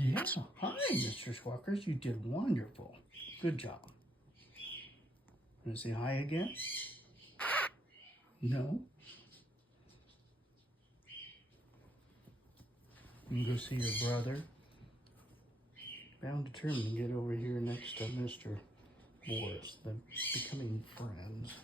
Yeah. Hi, Mr. Squawkers. You did wonderful. Good job. Want to say hi again? No? You can go see your brother. Bound determined to get over here next to Mr. Boris. They're becoming friends.